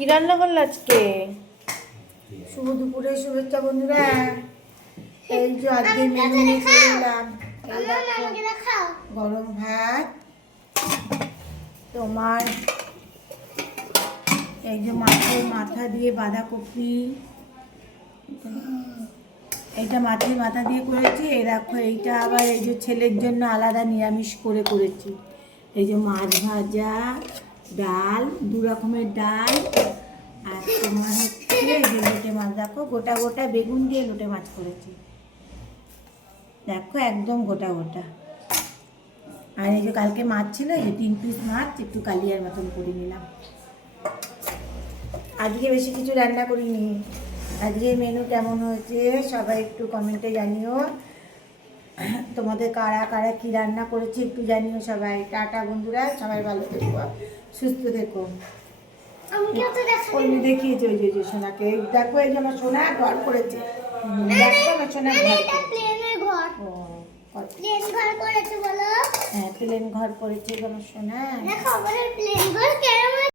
কি রান্না করলো আজকে? শুভ দুপুরের শুভেচ্ছা বন্ধুরা। এই যে আজকে মেনু নিয়ে চলে এলাম। এই দেখো, গরম ভাত, তোমার এই যে মাছের মাথা দিয়ে বাঁধাকপি, এইটা মাছের মাথা দিয়ে করেছি। এই দেখো এইটা আবার এই যে ছেলের জন্য আলাদা নিরামিষ করে করেছি। এই যে মাছ ভাজা, ডাল, দু রকমের ডাল, আর তোমার হচ্ছে এই যে লোটে মাছ। দেখো গোটা গোটা বেগুন দিয়ে লোটে মাছ করেছি, দেখো একদম গোটা গোটা। আর এই যে কালকে মাছ ছিল, এই যে 3 পিস মাছ একটু কালিয়ার মতন করে নিলাম। আজকে বেশি কিছু রান্না করিনি। আজকে মেনু কেমন হয়েছে সবাই একটু কমেন্টে জানিও। তোমাদের কারা কারা কী রান্না করেছে একটু জানিও সবাই। টাটা বন্ধুরা, সবাই ভালো থেকো, সুস্থ থেকো। অন্য দেখিয়েছে ওই যে সোনাকে, দেখো এই যে আমার সোনা ঘর করেছে। দেখো আমার সোনা ঘর, হ্যাঁ প্লেন ঘর করেছে আমার সোনা।